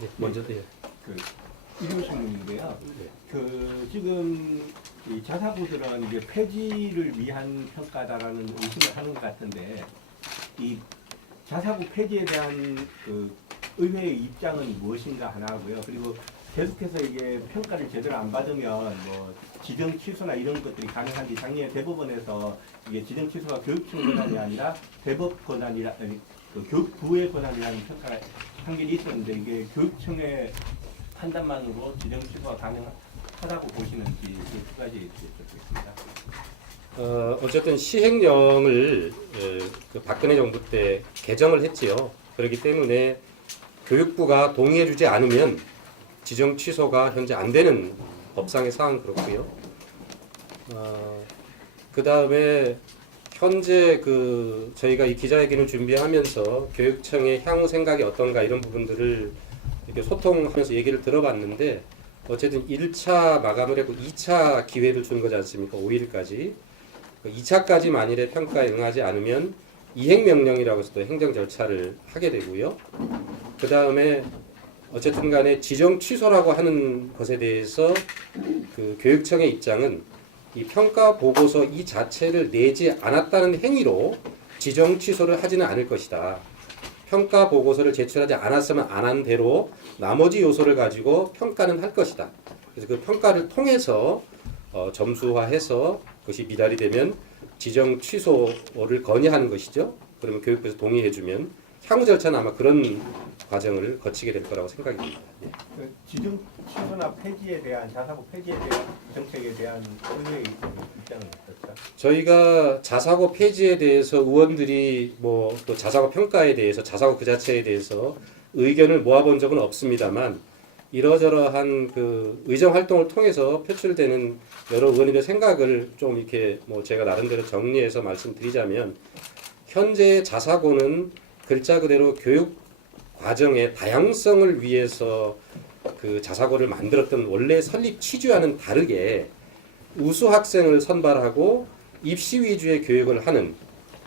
네, 먼저 예. 일요신문인데요. 네. 지금 이 자사고들은 이제 폐지를 위한 평가다라는 의심을 하는 것 같은데, 이 자사고 폐지에 대한 의회의 입장은 무엇인가 하나 하고요. 그리고 계속해서 이게 평가를 제대로 안 받으면 뭐 지정 취소나 이런 것들이 가능한데, 작년에 대법원에서 이게 지정 취소가 교육청 권한이 아니라 대법 권한이라, 교육부의 권한이라는 평가 판결이 있었는데, 이게 교육청의 판단만으로 지정 취소가 가능하다고 보시는지 두 가지 여쭤보겠습니다. 어쨌든 시행령을 그 박근혜 정부 때 개정을 했지요. 그렇기 때문에 교육부가 동의해주지 않으면 지정 취소가 현재 안 되는 법상의 사항 그렇고요. 그 다음에 현재 저희가 이 기자회견을 준비하면서 교육청의 향후 생각이 어떤가 이런 부분들을 이렇게 소통하면서 얘기를 들어봤는데, 어쨌든 1차 마감을 했고 2차 기회를 준 거지 않습니까? 5일까지. 2차까지 만일에 평가에 응하지 않으면 이행명령이라고 해서 또 행정 절차를 하게 되고요. 그 다음에 어쨌든 간에 지정 취소라고 하는 것에 대해서 그 교육청의 입장은 이 평가 보고서 이 자체를 내지 않았다는 행위로 지정 취소를 하지는 않을 것이다. 평가 보고서를 제출하지 않았으면 안 한 대로 나머지 요소를 가지고 평가는 할 것이다. 그래서 그 평가를 통해서 점수화해서 그것이 미달이 되면 지정 취소를 건의하는 것이죠. 그러면 교육부에서 동의해주면 향후 절차는 아마 그런 과정을 거치게 될 거라고 생각이 듭니다. 예. 지정 취소나 폐지에 대한 자사고 폐지에 대한 정책에 대한 의회의 입장은 어떻죠? 저희가 자사고 폐지에 대해서 의원들이 뭐 또 자사고 평가에 대해서 자사고 그 자체에 대해서 의견을 모아본 적은 없습니다만, 이러저러한 그 의정 활동을 통해서 표출되는 여러 의원님의 생각을 좀 이렇게 뭐 제가 나름대로 정리해서 말씀드리자면, 현재의 자사고는 글자 그대로 교육 과정의 다양성을 위해서 그 자사고를 만들었던 원래 설립 취지와는 다르게 우수 학생을 선발하고 입시 위주의 교육을 하는,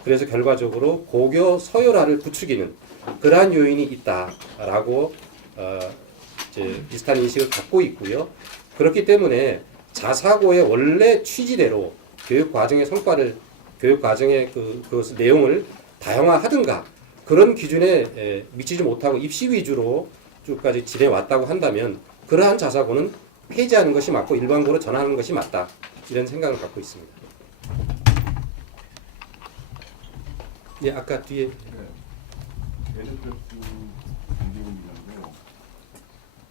그래서 결과적으로 고교 서열화를 부추기는 그러한 요인이 있다라고 이제 비슷한 인식을 갖고 있고요. 그렇기 때문에 자사고의 원래 취지대로 교육 과정의 성과를, 교육 과정의 그 내용을 다양화하든가 그런 기준에 미치지 못하고 입시 위주로 쭉까지 지내왔다고 한다면 그러한 자사고는 폐지하는 것이 맞고 일반고로 전환하는 것이 맞다, 이런 생각을 갖고 있습니다. 예, 아까 뒤에 에르크레스 공개문이라는데요.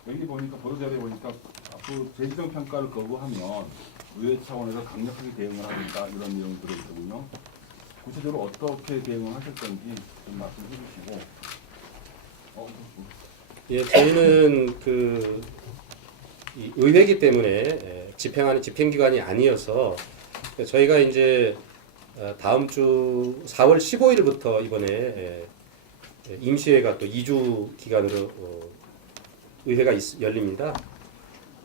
여기 보니까 보도자료에 보니까 앞으로 재지정 평가를 거부하면 의회 차원에서 강력하게 대응을 하겠다, 이런 내용이 들어있거든요. 구체적으로 어떻게 대응을 하실 건지 좀 말씀해 주시고. 예, 저희는 이 의회이기 때문에 집행하는 집행기관이 아니어서 저희가 이제 다음 주 4월 15일부터 이번에 임시회가 또 2주 기간으로 의회가 열립니다.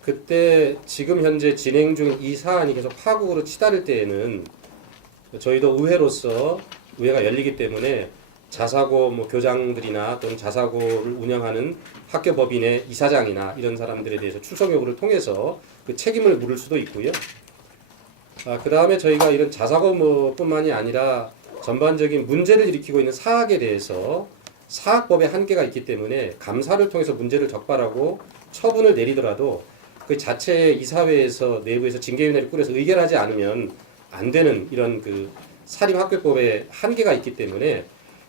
그때 지금 현재 진행 중인 이 사안이 계속 파국으로 치달을 때에는 저희도 의회로서 의회가 열리기 때문에 자사고 뭐 교장들이나 또는 자사고를 운영하는 학교 법인의 이사장이나 이런 사람들에 대해서 출석 요구를 통해서 그 책임을 물을 수도 있고요. 그 다음에 저희가 이런 자사고뿐만이 아니라 전반적인 문제를 일으키고 있는 사학에 대해서 사학법의 한계가 있기 때문에 감사를 통해서 문제를 적발하고 처분을 내리더라도 그 자체의 이사회에서 내부에서 징계위원회를 꾸려서 의결하지 않으면 안 되는 이런 그 사립학교법의 한계가 있기 때문에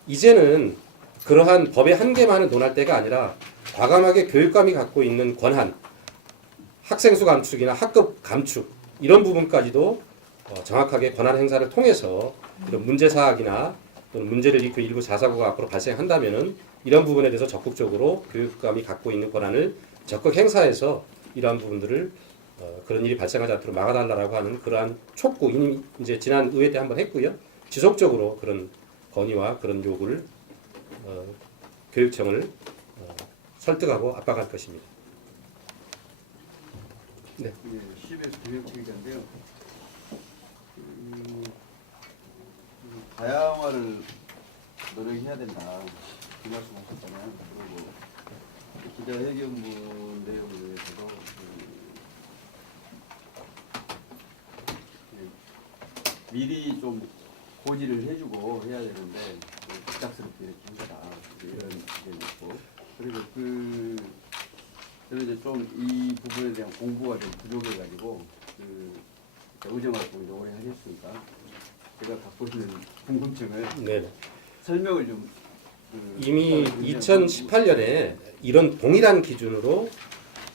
이제는 그러한 법의 한계만을 논할 때가 아니라 과감하게 교육감이 갖고 있는 권한, 학생 수 감축이나 학급 감축 이런 부분까지도 정확하게 권한 행사를 통해서 이런 문제 사학이나 또는 문제를 일으키는 일부 자사고가 앞으로 발생한다면은 이런 부분에 대해서 적극적으로 교육감이 갖고 있는 권한을 적극 행사해서 이러한 부분들을 그런 일이 발생하지 않도록 막아달라고 하는 그러한 촉구, 이미 이제 지난 의회 때 한번 했고요. 지속적으로 그런 건의와 그런 요구를 교육청을 설득하고 압박할 것입니다. 네. CBS 교육기관인데요. 다양화를 노력해야 된다, 그 말씀하셨잖아요. 그리고 기자회견문 내용에 대해서도 미리 좀 고지를 해주고 해야 되는데 갑작스럽게 이렇게 한 거다 이런 게 있고, 그리고 저는 이제 좀 이 부분에 대한 공부가 좀 부족해가지고 의정 활동을 오래 하셨으니까 제가 갖고 있는 궁금증을 네. 설명을 좀 이미 2018년에 이런 동일한 기준으로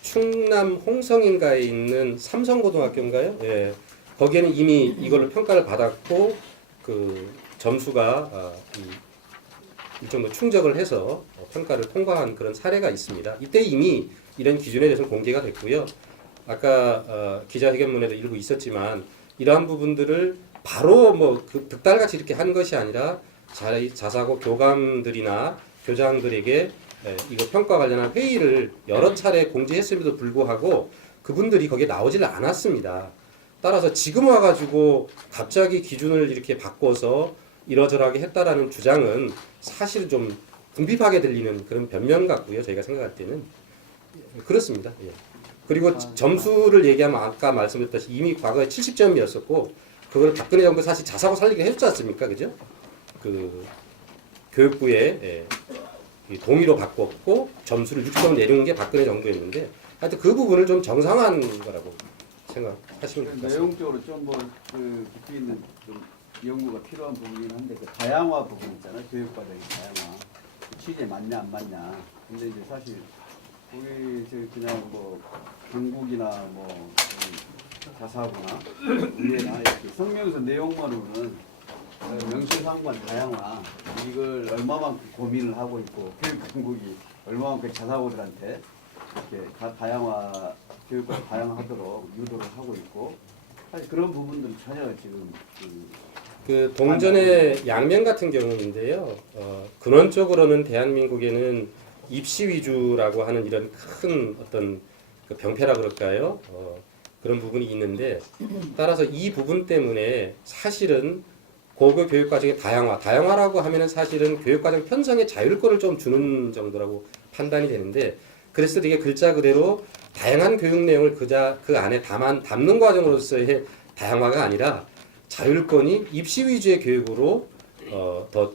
충남 홍성인가에 있는 삼성고등학교인가요? 예. 거기에는 이미 이걸로 평가를 받았고 그 점수가 일정도 충족을 해서 평가를 통과한 그런 사례가 있습니다. 이때 이미 이런 기준에 대해서 공개가 됐고요. 아까 기자회견문에도 일부 있었지만 이러한 부분들을 바로 그 득달같이 이렇게 한 것이 아니라 자사고 교감들이나 교장들에게 이거 평가 관련한 회의를 여러 차례 공지했음에도 불구하고 그분들이 거기에 나오질 않았습니다. 따라서 지금 와가지고 갑자기 기준을 이렇게 바꿔서 이러저러하게 했다라는 주장은 사실은 좀 궁핍하게 들리는 그런 변명 같고요. 저희가 생각할 때는 그렇습니다. 예. 그리고 점수를 얘기하면 아까 말씀드렸다시피 이미 과거에 70점이었었고 그걸 박근혜 정부 사실 자사고 살리게 해줬지 않습니까? 그죠? 그 교육부에 이 동의로 바꿨고 점수를 60점 내려온 게 박근혜 정부였는데 하여튼 그 부분을 좀 정상화한 거라고 생각하시면 될 것 같습니다. 내용적으로 좀 깊이 있는 좀 연구가 필요한 부분이긴 한데 그 다양화 부분 있잖아요. 교육과정의 다양화. 그 취지에 맞냐 안 맞냐. 근데 이제 사실 우리 그냥 강국이나 자사고나 의회나 이렇게 성명서 내용만으로는 명실상부한 다양화 이걸 얼마만큼 고민을 하고 있고 교육 당국이 얼마만큼 자사고들한테 이렇게 다양화 교육과 다양화하도록 유도를 하고 있고 사실 그런 부분들은 전혀 지금 그 동전의 양면 같은 경우인데요. 근원적으로는 대한민국에는 입시 위주라고 하는 이런 큰 어떤 그 병폐라 그럴까요? 그런 부분이 있는데 따라서 이 부분 때문에 사실은 고교 교육과정의 다양화라고 하면은 사실은 교육과정 편성의 자율권을 좀 주는 정도라고 판단이 되는데 그래서 이게 글자 그대로 다양한 교육 내용을 그 안에 담는 과정으로서의 다양화가 아니라 자율권이 입시 위주의 교육으로 더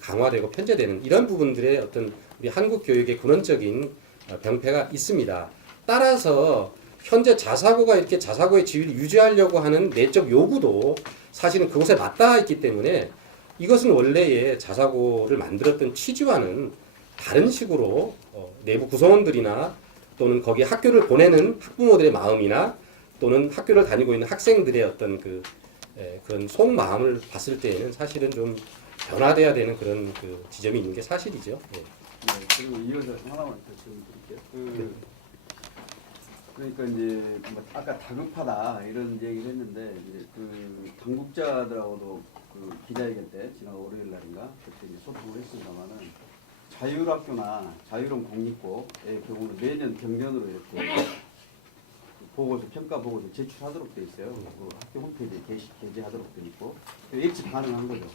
강화되고 편제되는 이런 부분들의 어떤 우리 한국 교육의 근원적인 병폐가 있습니다. 따라서 현재 자사고가 이렇게 자사고의 지위를 유지하려고 하는 내적 요구도 사실은 그곳에 맞닿아 있기 때문에 이것은 원래의 자사고를 만들었던 취지와는 다른 식으로 내부 구성원들이나 또는 거기 학교를 보내는 학부모들의 마음이나 또는 학교를 다니고 있는 학생들의 어떤 그런 속마음을 봤을 때에는 사실은 좀 변화돼야 되는 그런 그 지점이 있는 게 사실이죠. 예. 네, 그리고 이어서 하나만 더 질문드릴게요. 그러니까 이제 아까 다급하다 이런 얘기를 했는데 이제 그 당국자들하고도 그 기자회견 때 지난 월요일 날인가 그때 이제 소통을 했습니다만은 자율학교나 자율원 공립고의 경우는 매년 경전으로 이렇게 보고서 평가 보고서 제출하도록 돼 있어요. 그 학교 홈페이지에 게시하도록 돼 있고 일찍 가능한 거죠.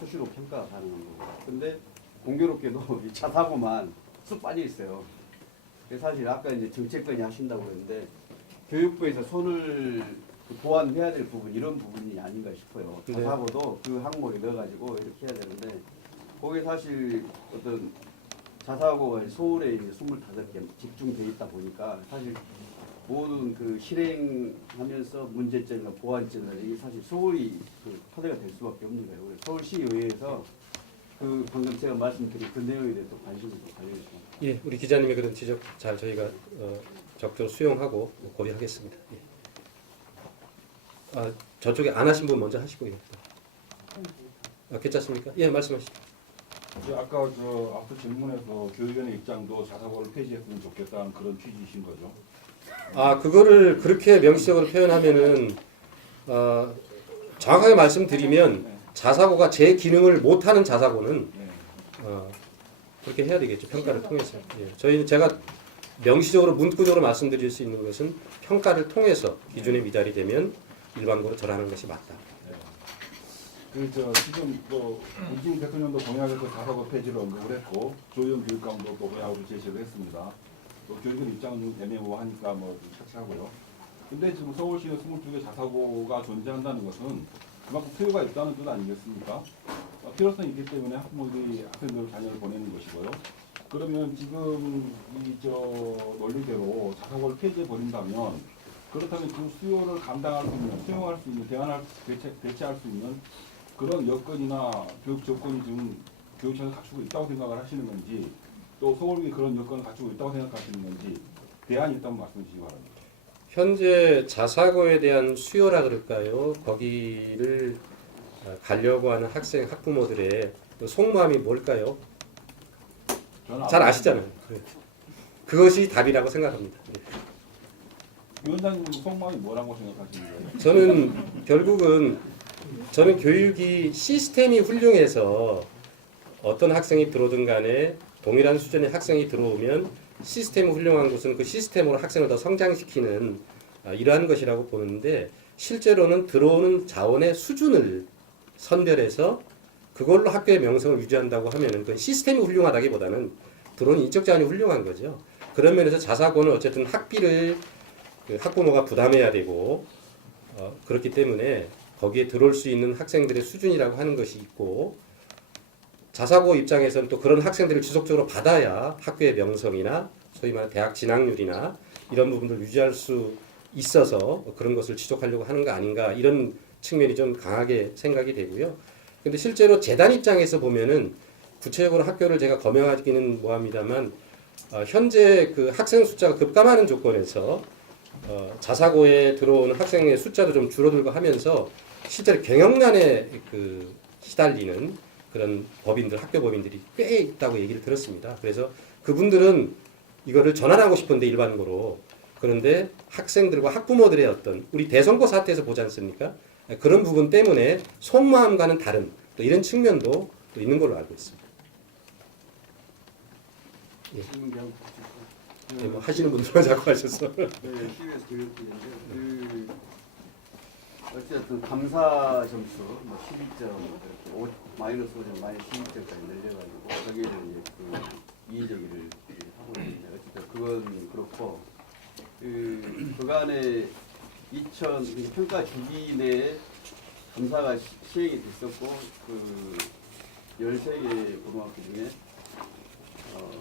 수시로 평가 가능한 거고. 근데 공교롭게도 이 자사고만 쑥 빠져 있어요. 사실 아까 이제 정책권이 하신다고 했는데 교육부에서 손을 보완해야 될 부분 이런 부분이 아닌가 싶어요. 자사고도 그 항목에 넣어가지고 이렇게 해야 되는데 거기에 사실 어떤 자사고가 서울에 이제 25개 집중돼 있다 보니까 사실 모든 그 실행하면서 문제점이나 보완점이나 이게 사실 서울이 그 토대가 될 수밖에 없는 거예요. 서울시의회에서 그 방금 제가 말씀드린 그 내용에 대해서 관심을 좀 가져주시면. 예, 우리 기자님의 그런 지적 잘 저희가 적극적으로 수용하고 고려하겠습니다. 예. 저쪽에 안 하신 분 먼저 하시고요. 괜찮습니까? 예, 말씀하시죠. 아까 앞서 질문에서 교육위원회 입장도 자사고를 폐지했으면 좋겠다는 그런 취지이신 거죠? 그거를 그렇게 명시적으로 표현하면은 정확하게 말씀드리면 자사고가 제 기능을 못하는 자사고는 그렇게 해야 되겠죠. 평가를 통해서. 예. 제가 명시적으로 문구적으로 말씀드릴 수 있는 것은 평가를 통해서 기준에 미달이 되면 일반고로 절하는 것이 맞다. 지금 또 문재인 대통령도 공약에서 자사고 폐지를 언급을 했고 조영 교육감도 또 공약으로 제시를 했습니다. 또 교육은 입장은 좀 애매모호하니까 뭐 차치하고요. 근데 지금 서울시는 22개 자사고가 존재한다는 것은 그만큼 필요가 있다는 뜻 아니겠습니까? 필요성이 있기 때문에 학부모들이 학생들 자녀를 보내는 것이고요. 그러면 지금 논리대로 자사고를 폐지해 버린다면 그렇다면 그 수요를 감당할 수 있는, 수용할 수 있는, 대체할 수 있는 그런 여건이나 교육 조건이 지금 교육청에서 갖추고 있다고 생각을 하시는 건지 또 서울이 그런 여건을 갖추고 있다고 생각하시는 건지 대안이 있다면 말씀해 주시기 바랍니다. 현재 자사고에 대한 수요라 그럴까요? 거기를 가려고 하는 학생, 학부모들의 속마음이 뭘까요? 저는 잘 아시잖아요. 그것이 답이라고 생각합니다. 위원장님 속마음이 뭐라고 생각하시는 거예요? 저는 교육이 시스템이 훌륭해서 어떤 학생이 들어오든 간에 동일한 수준의 학생이 들어오면 시스템이 훌륭한 곳은 그 시스템으로 학생을 더 성장시키는 이러한 것이라고 보는데 실제로는 들어오는 자원의 수준을 선별해서 그걸로 학교의 명성을 유지한다고 하면은 그건 시스템이 훌륭하다기보다는 들어오는 인적 자원이 훌륭한 거죠. 그런 면에서 자사고는 어쨌든 학비를 그 학부모가 부담해야 되고 그렇기 때문에 거기에 들어올 수 있는 학생들의 수준이라고 하는 것이 있고 자사고 입장에서는 또 그런 학생들을 지속적으로 받아야 학교의 명성이나 소위 말하는 대학 진학률이나 이런 부분들을 유지할 수 있어서 그런 것을 지속하려고 하는 거 아닌가 이런 측면이 좀 강하게 생각이 되고요. 근데 실제로 재단 입장에서 보면은 구체적으로 학교를 제가 검열하기는 뭐합니다만 현재 그 학생 숫자가 급감하는 조건에서 자사고에 들어오는 학생의 숫자도 좀 줄어들고 하면서 실제로 경영난에 시달리는 그런 법인들, 학교 법인들이 꽤 있다고 얘기를 들었습니다. 그래서 그분들은 이거를 전환하고 싶은데 일반고로 그런데 학생들과 학부모들의 어떤 우리 대선고 사태에서 보지 않습니까? 그런 부분 때문에 속마음과는 다른 또 이런 측면도 또 있는 걸로 알고 있습니다. 질문 그냥 네, 뭐 하시는 분들만 자꾸 하셔서. 네, CBS 교육부인데 어쨌든 감사 점수 뭐 12점, 마이너스 5점, 마이너스 12점까지 늘려가지고 거기에는 이제 그 이의제기를 하고 있는데 어쨌든 그건 그렇고 그간에 평가 주기 내에 감사가 시행이 됐었고 그 13개 고등학교 중에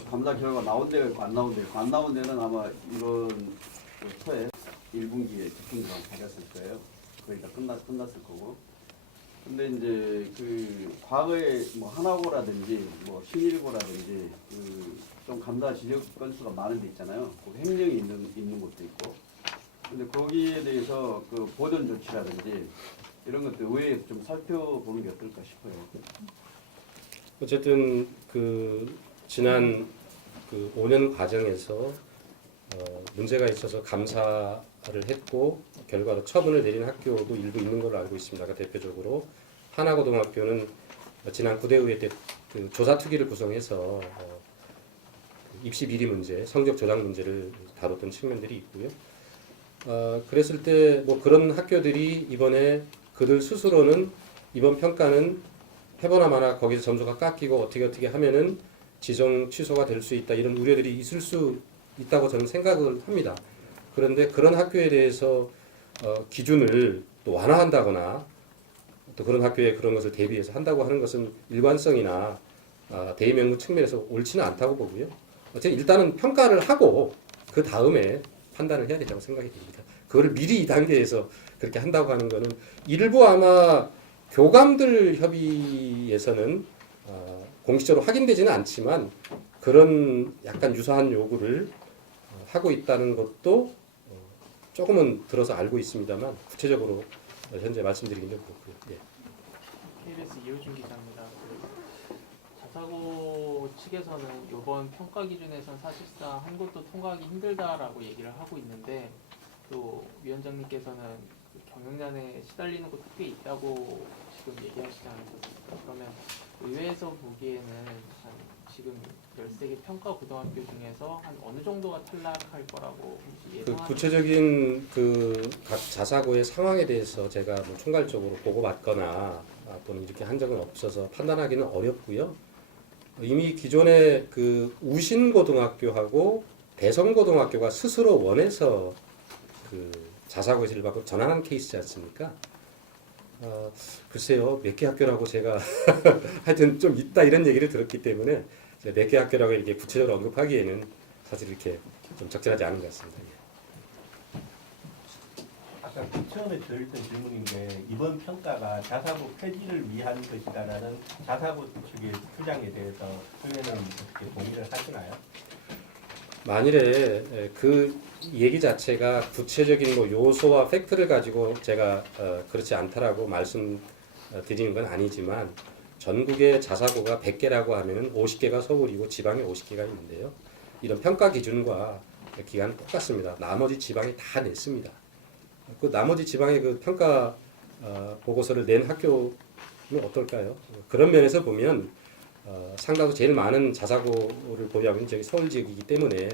감사 결과가 나온 데가 있고 안 나온 데가 있고 안 나온 데는 아마 이번 초에 1분기에 집중적으로 받았을 거예요. 거의 다 끝났을 거고. 근데 이제 그 과거에 뭐 하나고라든지 뭐 신일고라든지 그 좀 감사 지적 건수가 많은 데 있잖아요. 그 횡령이 있는 곳도 있고. 근데 거기에 대해서 그 보존 조치라든지 이런 것들 의회에서 좀 살펴보는 게 어떨까 싶어요. 어쨌든 지난 5년 과정에서 문제가 있어서 감사를 했고 결과로 처분을 내린 학교도 일부 있는 걸로 알고 있습니다. 대표적으로 하나고등학교는 지난 9대 의회 때 그 조사 특위를 구성해서 입시 비리 문제, 성적 조작 문제를 다뤘던 측면들이 있고요. 그랬을 때 뭐 그런 학교들이 이번에 그들 스스로는 이번 평가는 해보나 마나 거기서 점수가 깎이고 어떻게 하면은 지정 취소가 될 수 있다 이런 우려들이 있을 수 있다고 저는 생각을 합니다. 그런데 그런 학교에 대해서 기준을 또 완화한다거나 또 그런 학교에 그런 것을 대비해서 한다고 하는 것은 일관성이나 대의명분 측면에서 옳지는 않다고 보고요. 어쨌든 일단은 평가를 하고 그 다음에 판단을 해야 된다고 생각이 듭니다. 그거를 미리 이 단계에서 그렇게 한다고 하는 거는 일부 아마 교감들 협의에서는 공식적으로 확인되지는 않지만 그런 약간 유사한 요구를 하고 있다는 것도 조금은 들어서 알고 있습니다만 구체적으로 현재 말씀드리긴 좀 그렇고요. 예. KBS 이호준 기자입니다. 자사고 측에서는 이번 평가 기준에선 사실상 한 곳도 통과하기 힘들다라고 얘기를 하고 있는데 또 위원장님께서는 경영난에 시달리는 곳도 꽤 있다고 지금 얘기하시지 않으셨습니까? 그러면 의회에서 보기에는 지금 13개 평가 고등학교 중에서 한 어느 정도가 탈락할 거라고 혹시 그 예상하는 구체적인 그 각 자사고의 상황에 대해서 제가 뭐 총괄적으로 보고받거나 또는 이렇게 한 적은 없어서 판단하기는 어렵고요. 이미 기존의 그 우신고등학교하고 대성고등학교가 스스로 원해서 그 자사고 제를 받고 전환한 케이스지 않습니까? 글쎄요, 몇 개 학교라고 제가 하여튼 좀 있다 이런 얘기를 들었기 때문에 몇 개 학교라고 이렇게 구체적으로 언급하기에는 사실 이렇게 좀 적절하지 않은 것 같습니다. 예. 아까 처음에 드렸던 질문인데 이번 평가가 자사고 폐지를 위한 것이다라는 자사고 측의 주장에 대해서 의회는 어떻게 동의를 하시나요? 만일에 그 얘기 자체가 구체적인 뭐 요소와 팩트를 가지고 제가 그렇지 않다라고 말씀드리는 건 아니지만 전국의 자사고가 100개라고 하면은 50개가 서울이고 지방에 50개가 있는데요. 이런 평가 기준과 기간은 똑같습니다. 나머지 지방이 다 냈습니다. 그 나머지 지방의 그 평가 보고서를 낸 학교는 어떨까요? 그런 면에서 보면 상당수 제일 많은 자사고를 보유하고 있는 지역이 서울 지역이기 때문에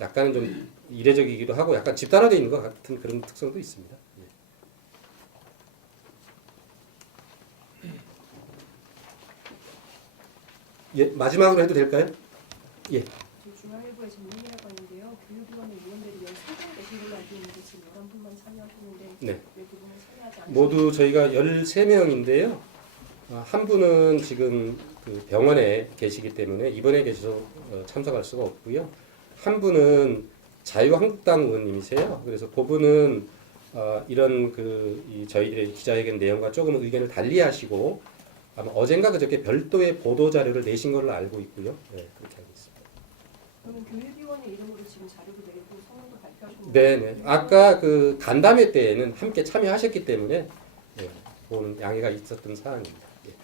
약간은 좀 이례적이기도 하고 약간 집단화되어 있는 것 같은 그런 특성도 있습니다. 예, 마지막으로 해도 될까요? 예. 중앙일보의 전문이라고 하는데요. 교육위원회 위원들이 13명 되신 걸로 알고 있는데 지금 11분만 참여하셨는데 네. 왜 그분은 참여하지 않으셨나요? 모두 저희가 13명인데요. 한 분은 지금 그 병원에 계시기 때문에 입원해 계셔서 참석할 수가 없고요. 한 분은 자유한국당 의원님이세요. 그래서 그분은 이런 이 저희들의 기자회견 내용과 조금 의견을 달리하시고 아마 어젠가 그저께 별도의 보도 자료를 내신 걸로 알고 있고요. 네, 그렇게 알고 있습니다. 그러면 교육위원회 이름으로 지금 자료도 내고 성명도 발표하셨는데 네네. 아까 그 간담회 때에는 함께 참여하셨기 때문에 네, 그거는 양해가 있었던 사안입니다. 예.